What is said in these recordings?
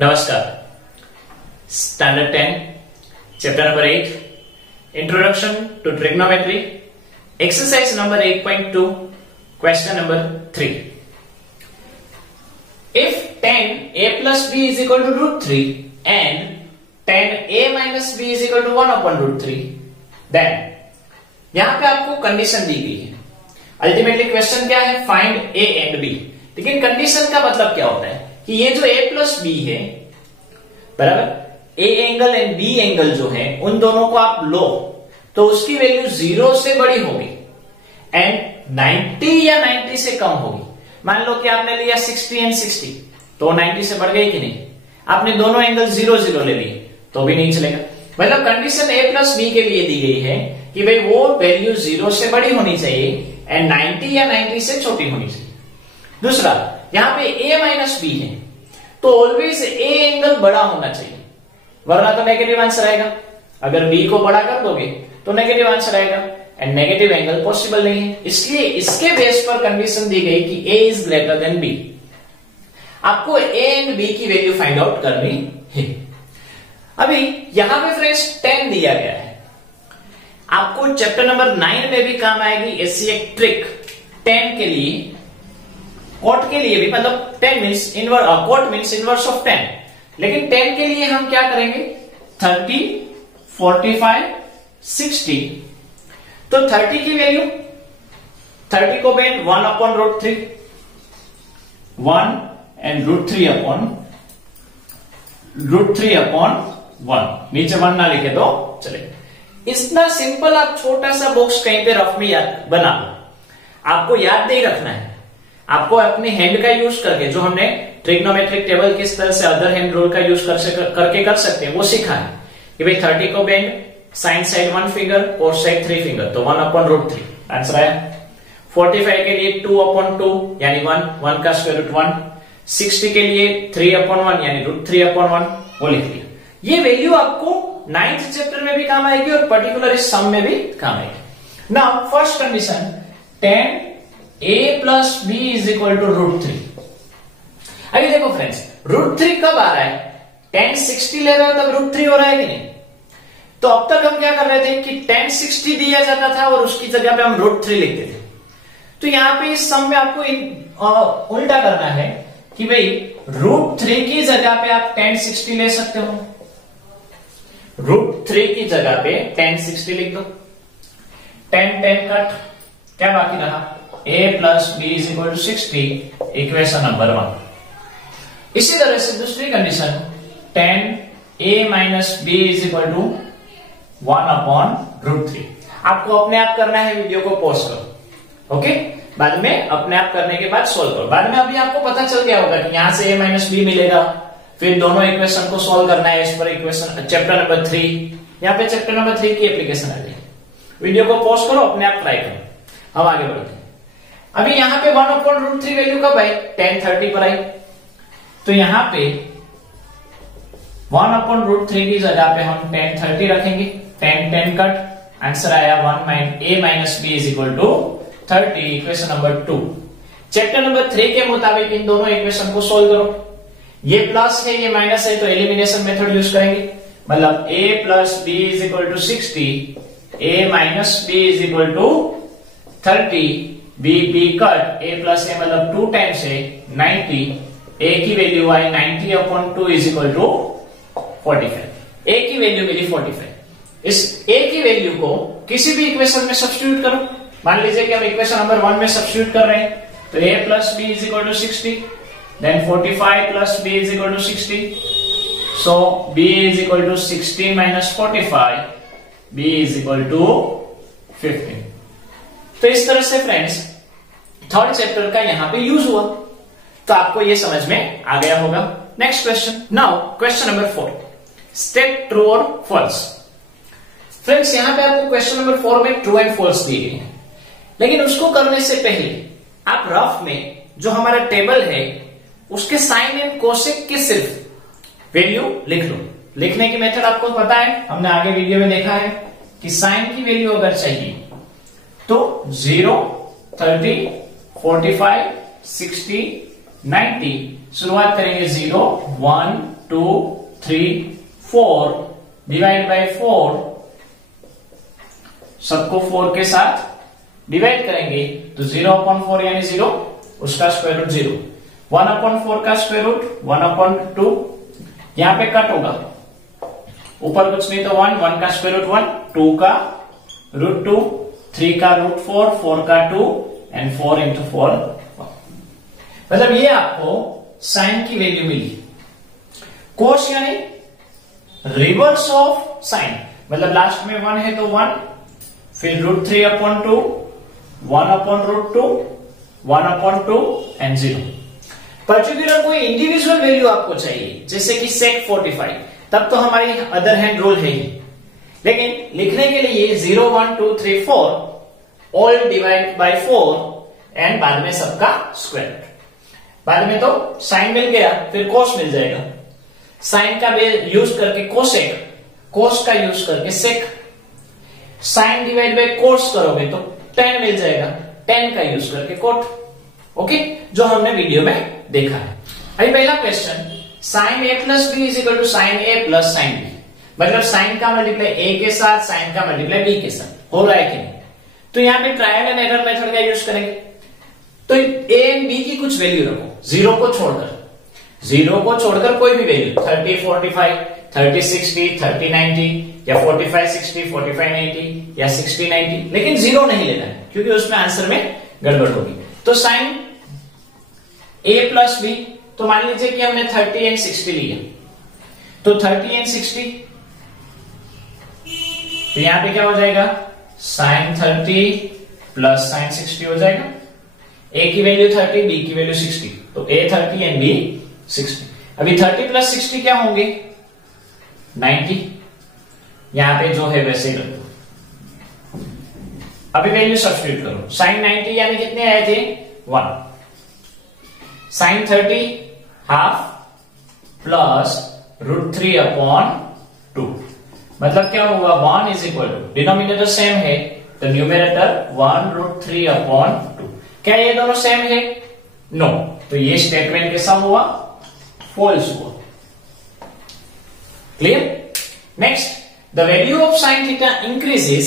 नमस्कार। Standard 10 chapter number 8 introduction to trigonometry exercise number 8.2 question number 3। If 10a plus b is equal to √3 and 10a minus b is equal to 1/√3 then यहां पे आपको condition दी गई है। Ultimately question क्या है? Find a and b। लेकिन condition का मतलब क्या होता है कि ये जो a प्लस b है बराबर, a angle and b angle जो है उन दोनों को आप लो तो उसकी वैल्यू 0 से बड़ी होगी एंड 90 या 90 से कम होगी। मान लो कि आपने लिया 60 एंड 60 तो 90 से बढ़ गई कि नहीं? आपने दोनों एंगल 0 ले लिए तो भी नहीं चलेगा। मतलब कंडीशन a प्लस b के लिए दी गई है कि भाई वो वैल्यू 0 से बड़ी होनी चाहिए एंड 90 या 90 से छोटी होनी चाहिए। दूसरा, यहां पे a माइनस b है तो ऑलवेज a एंगल बड़ा होना चाहिए, वरना तो नेगेटिव आंसर आएगा। अगर b को बड़ा कर दोगे तो नेगेटिव आंसर आएगा एंड नेगेटिव एंगल पॉसिबल नहीं है। इसलिए इसके बेस पर कंडीशन दी गई कि a is greater than b। आपको a एंड b की वैल्यू फाइंड आउट करनी है। अभी यहां पे फ्रेंड्स 10 दिया गया है, आपको चैप्टर नंबर 9 में भी काम आएगी ऐसी एक ट्रिक 10 के लिए, कोट के लिए भी। मतलब 10 means cot means inverse of 10। लेकिन 10 के लिए हम क्या करेंगे? 30, 45, 60। तो 30 की वैल्यू 30 को बेंड 1/√3 1 एंड √3/1। नीचे 1 ना लिखे तो चलेगा। इतना सिंपल आप छोटा सा बॉक्स कहीं पे रफ में बना लो। आपको याद नहीं रखना है, आपको अपने हैंड का यूज करके जो हमने ट्रिग्नोमेट्रिक टेबल किस तरह से अदर हैंड रूल का यूज करके कर सकते हैं वो सीखा है कि भाई 30 को बेंड साइन साइड 1 फिंगर और साइड 3 फिंगर तो 1/√3 आंसर आया। 45 के लिए 2/2 यानी 1 का स्क्वायर रूट 1। 60 के लिए 3/1 यानी √3/1 वो लिख लिया। ये वैल्यू आपको 9th चैप्टर में भी काम आएगी और पर्टिकुलर इस सम में भी काम आएगी। Now first condition 10a plus b is equal to √3। अभी देखो फ्रेंड्स, √3 कब आ रहा है? 10 60 ले रहे हो तब √3 हो रहा है कि नहीं? तो अब तक हम क्या कर रहे थे कि 10 60 दिया जाता था और उसकी जगह पे हम √3 लिखते थे। तो यहां पे इस सम में आपको उल्टा करना है कि भाई √3 की जगह पे आप 10 60 ले सकते हो। √3 की जगह पे 10 60 लिख दो। 10 10 कट, क्या बाकी रहा? a plus b is equal to 60, equation number 1। इसी तरह से दूसरी condition 10a minus b is equal to 1/√3। आपको अपने आप करना है, वीडियो को पॉज करो, ओके? बाद में अपने आप करने के बाद सोल्व करो। बाद में अभी आपको पता चल गया होगा कि यहां से a minus b मिलेगा, फिर दोनों इक्वेशन को सोल्व करना है इस पर इक्वेशन चैप्टर नंबर 3। यहाँ पे चैप्टर नंबर 3 की एप्लीकेशन आ गई। वीडियो को पॉज करो, अपने आप ट्राई करो, हम आगे बढ़ते हैं। अभी यहां पे 1/√3 वैल्यू कब आई? 10 30 पर आई। तो यहां पे 1/√3 की जगह पे हम 10 30 रखेंगे। 10 10 कट, आंसर आया a minus b is equal to 30, equation number 2। Chapter number 3 के मुताबिक इन दोनों इक्वेशन को सोल्व करो। ये प्लस है ये माइनस है तो एलिमिनेशन मेथड यूज करेंगे। मतलब a plus b is equal to 60, a minus b is equal to 30, b cut, a plus a मतलब 2 टाइम्स है 90। a की वैल्यू आई 90/2 इज इक्वल टू 45। a की वैल्यू मिली 45। इस a की वैल्यू को किसी भी इक्वेशन में सब्स्टिट्यूट करो। मान लीजिए कि हम इक्वेशन नंबर 1 में सब्स्टिट्यूट कर रहे हैं तो a plus b is equal to 60, then 45 plus b is equal to 60। So b is equal to 60 minus 45, b is equal to 15। तो इस तरह से फ्रेंड्स थर्ड चैप्टर का यहां पे यूज हुआ, तो आपको ये समझ में आ गया होगा। Next question, now question number 4, state true और फॉल्स। फ्रेंड्स यहां पे आपको क्वेश्चन नंबर 4 में ट्रू एंड फॉल्स दी गई है, लेकिन उसको करने से पहले आप रफ में जो हमारा टेबल है उसके साइन एंड कोसेक की सिर्फ वैल्यू लिख लो। लिखने की मेथड आपको पता है, हमने आगे वीडियो में देखा है कि साइन की वैल्यू अगर चाहिए तो 0 30 45 60 90 शुरुआत करेंगे 0 1 2 3 4 डिवाइड बाय 4, सबको 4 के साथ डिवाइड करेंगे तो 0/4 यानी 0, उसका स्क्वायर रूट 0, 1/4 का स्क्वायर रूट 1/2, यहां पे कट होगा, ऊपर कुछ नहीं तो 1 का स्क्वायर रूट 1, 2 का रूट 2, 3 का रूट 4, 4 का 2 एंड 4 इंटू 4। मतलब ये आपको साइन की वैल्यू मिली। कोस यानी रिवर्स ऑफ साइन, मतलब लास्ट में 1 है तो 1, फिर रूट 3/2, 1/√2, 1/2 एंड 0। पर्टिकुलर कोई इंडिविजुअल वैल्यू आपको चाहिए, जैसे कि sec 45, तब तो हमारी अदर हैंड रूल है ही, लेकिन लिखने के लिए 0 1 2 3 4 ऑल डिवाइड बाय 4 एंड बाद में सबका स्क्वायर। बाद में तो साइन मिल गया, फिर कोस मिल जाएगा, साइन का यूज करके कोसेक, कोस का यूज करके सेक, साइन डिवाइड बाय कोस करोगे तो tan मिल जाएगा, tan का यूज करके कोट। ओके, जो हमने वीडियो में देखा है। अभी पहला question, sine a plus B is equal to sine a plus sine B, मतलब साइन का मल्टीप्लाई a के साथ, साइन का मल्टीप्लाई b के साथ हो रहा है कि नहीं। तो यहाँ पे ट्रायल एंड एरर मेथड का यूज करेंगे। तो a एंड b की कुछ वैल्यू रखो, जीरो को छोड़कर कोई भी वैल्यू, 30 45 30 60 30 90 या 45 60 45 90 या 60 90, लेकिन जीरो नहीं लेना है क्योंकि उसमें आंसर में गड़बड़ होगी। तो साइन a प्लस बी, तो मान लीजिए कि हमने 30 एंड 60 लिया, तो 30 एंड 60, तो यहां पे क्या हो जाएगा, साइन 30 प्लस साइन 60 हो जाएगा। a की वैल्यू 30, b की वैल्यू 60, तो a 30 एंड b 60। अभी 30 प्लस 60 क्या होंगे, 90, यहां पे जो है वैसे रख दो। अभी वैल्यू सब्स्टिट्यूट करो, साइन 90 यानी कितने आए थे, 1, साइन 30 हाफ प्लस √3/2, मतलब क्या होगा, 1 is equal to, denominator same है तो न्यूमरेटर 1√3/2। क्या ये दोनों सेम है, नो, तो ये स्टेटमेंट कैसा हुआ, फॉल्स हुआ। Clear. Next, the value of sine theta increases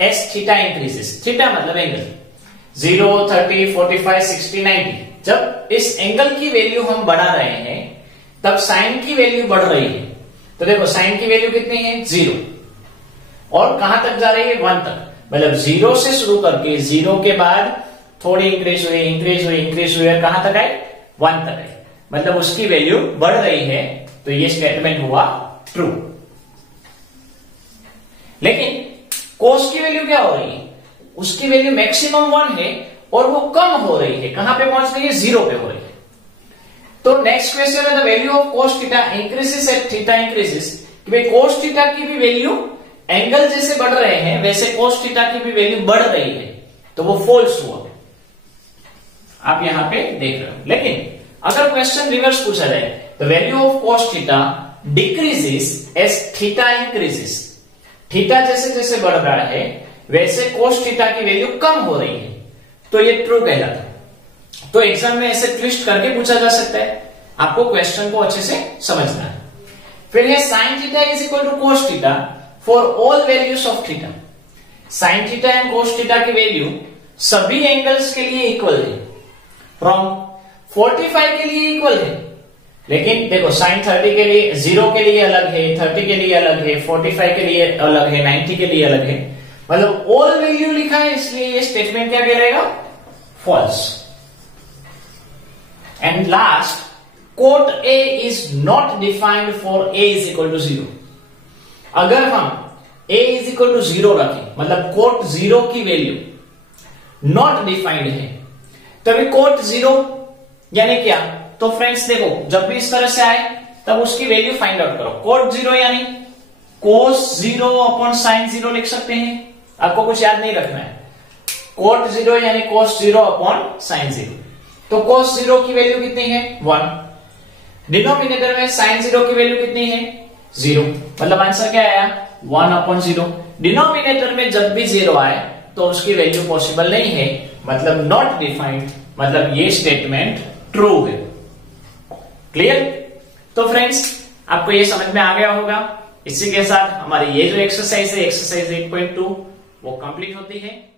as theta increases, theta मतलब एंगल, 0 30 45 60 90, जब इस एंगल की वैल्यू हम बढ़ा रहे हैं तब साइन की वैल्यू बढ़ रही है। तो देखो साइन की वैल्यू कितनी है, 0, और कहां तक जा रही है, 1 तक, मतलब 0 से शुरू करके 0 के बाद थोड़ी इंक्रीज हुई और कहां तक आई, 1 तक आई, मतलब उसकी वैल्यू बढ़ रही है, तो ये स्टेटमेंट हुआ ट्रू। लेकिन कोस की वैल्यू क्या हो रही है, उसकी वैल्यू मैक्सिमम 1 है और वो कम हो रही है, कहां पे पहुंच रही है, 0 पे हो रही है। तो नेक्स्ट क्वेश्चन है, the value of cos theta increases at theta increases, कि भाई कोस थीटा की भी वैल्यू, एंगल जैसे बढ़ रहे हैं वैसे कोस थीटा की भी वैल्यू बढ़ रही है, तो वो फॉल्स हुआ, आप यहां पे देख रहे हो। लेकिन अगर क्वेश्चन रिवर्स पूछा जाए, the value of cos theta decreases as theta increases, theta जैसे जैसे बढ़ रहा है वैसे कोस थीटा की वैल्यू कम हो रही है, तो ये ट्रू कहलाता है। तो एग्जाम में ऐसे ट्विस्ट करके पूछा जा सकता है, आपको क्वेश्चन को अच्छे से समझना है। फिर है sine theta is equal to cos theta for all values of theta, sine theta and cos theta की वैल्यू सभी एंगल्स के लिए इक्वल है, फ्रॉम 45 के लिए इक्वल है, लेकिन देखो साइन 30 के लिए 0 के लिए अलग है, 30 के लिए अलग है, 45 के लिए अलग है, 90 के लिए अलग है, मतलब ऑल वैल्यू लिखा है, इसलिए ये स्टेटमेंट क्या कहलाएगा, false. And last, cot A is not defined for A is equal to 0। अगर हम A इज इक्वल टू 0 रखें, मतलब कोट 0 की वैल्यू नॉट डिफाइंड है, तभी कोट 0 यानी क्या, तो फ्रेंड्स देखो जब भी इस तरह से आए तब उसकी वैल्यू फाइंड आउट करो। कोट 0 यानी कोस 0 अपॉन साइन 0 लिख सकते हैं, आपको कुछ याद नहीं रखना है। कोट 0 यानी कोस 0 अपॉन साइन 0, तो कोस 0 की वैल्यू कितनी है, 1, डिनोमिनेटर में साइन 0 की वैल्यू कितनी है, 0, मतलब आंसर क्या आया, 1/0। डिनोमिनेटर में जब भी 0 आए तो उसकी वैल्यू पॉसिबल नहीं है, मतलब नॉट डिफाइंड, मतलब ये स्टेटमेंट ट्रू है। क्लियर। तो फ्रेंड्स आपको ये समझ में आ गया होगा। इसी के साथ हमारी ये जो एक्सरसाइज है, एक्सरसाइज 8.2 वो कंप्लीट होती है।